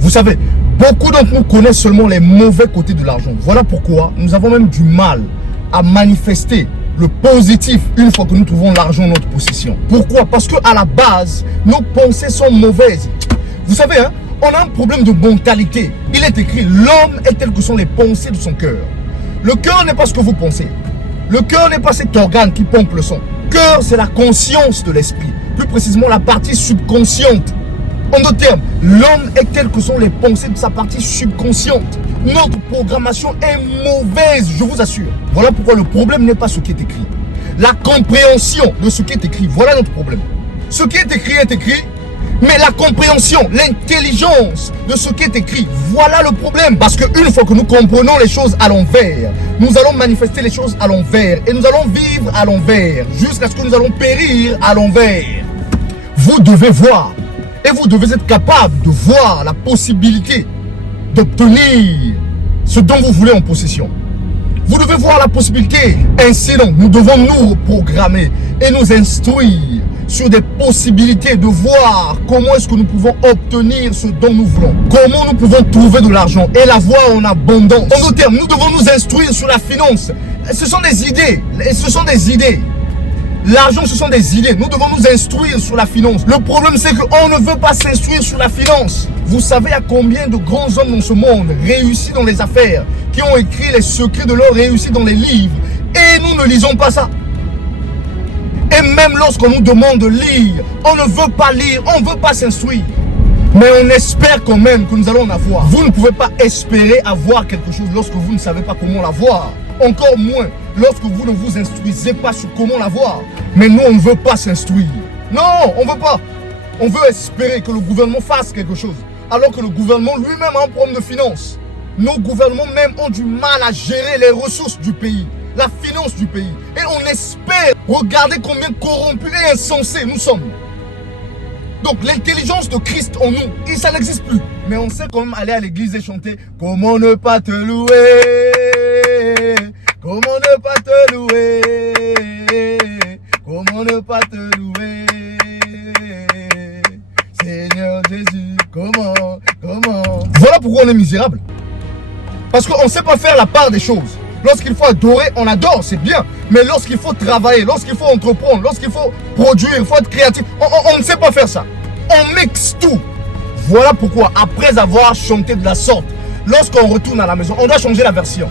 Vous savez, beaucoup d'entre nous connaissent seulement les mauvais côtés de l'argent. Voilà pourquoi nous avons même du mal à manifester le positif une fois que nous trouvons l'argent en notre possession. Pourquoi? Parce qu'à la base, nos pensées sont mauvaises. Vous savez, hein, on a un problème de mentalité. Il est écrit, l'homme est tel que sont les pensées de son cœur. Le cœur n'est pas ce que vous pensez. Le cœur n'est pas cet organe qui pompe le sang. Le cœur, c'est la conscience de l'esprit. Plus précisément, la partie subconsciente. En d'autres termes, l'homme est tel que sont les pensées de sa partie subconsciente. Notre programmation est mauvaise, je vous assure. Voilà pourquoi le problème n'est pas ce qui est écrit. La compréhension de ce qui est écrit, voilà notre problème. Ce qui est écrit, mais la compréhension, l'intelligence de ce qui est écrit, voilà le problème. Parce qu'une fois que nous comprenons les choses à l'envers, nous allons manifester les choses à l'envers et nous allons vivre à l'envers jusqu'à ce que nous allons périr à l'envers. Vous devez voir et vous devez être capable de voir la possibilité d'obtenir ce dont vous voulez en possession. Vous devez voir la possibilité. Ainsi donc, nous devons nous reprogrammer et nous instruire sur des possibilités de voir comment est-ce que nous pouvons obtenir ce dont nous voulons. Comment nous pouvons trouver de l'argent et l'avoir en abondance. En d'autres termes, nous devons nous instruire sur la finance. Ce sont des idées. Ce sont des idées. L'argent, ce sont des idées. Nous devons nous instruire sur la finance. Le problème, c'est qu'on ne veut pas s'instruire sur la finance. Vous savez à combien de grands hommes dans ce monde réussissent dans les affaires, qui ont écrit les secrets de leur réussite dans les livres. Et nous ne lisons pas ça. Et même lorsqu'on nous demande de lire, on ne veut pas lire, on ne veut pas s'instruire. Mais on espère quand même que nous allons en avoir. Vous ne pouvez pas espérer avoir quelque chose lorsque vous ne savez pas comment l'avoir. Encore moins lorsque vous ne vous instruisez pas sur comment l'avoir. Mais nous, on ne veut pas s'instruire. Non, on ne veut pas. On veut espérer que le gouvernement fasse quelque chose. Alors que le gouvernement lui-même a un problème de finance. Nos gouvernements même ont du mal à gérer les ressources du pays, la finance du pays. Et on espère. Regardez combien corrompus et insensés nous sommes. Donc l'intelligence de Christ en nous, ça n'existe plus. Mais on sait quand même aller à l'église et chanter « Comment ne pas te louer? Comment ne pas te louer? Comment ne pas te louer? Seigneur Jésus, comment? » Voilà pourquoi on est misérable. Parce qu'on ne sait pas faire la part des choses. Lorsqu'il faut adorer, on adore, c'est bien. Mais lorsqu'il faut travailler, lorsqu'il faut entreprendre, lorsqu'il faut produire, il faut être créatif, on ne sait pas faire ça. On mixe tout. Voilà pourquoi, après avoir chanté de la sorte, lorsqu'on retourne à la maison, on doit changer la version.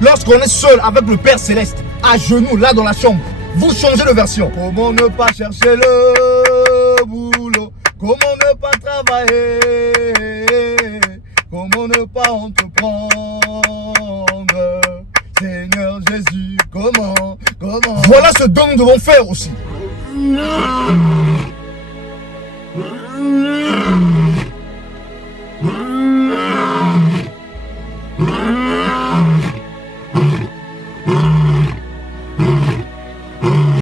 Lorsqu'on est seul avec le Père Céleste, à genoux, là dans la chambre, vous changez de version. Comment ne pas chercher le boulot? Comment ne pas travailler? Comment ne pas entreprendre? Seigneur Jésus, comment? Voilà ce dont nous devons faire aussi.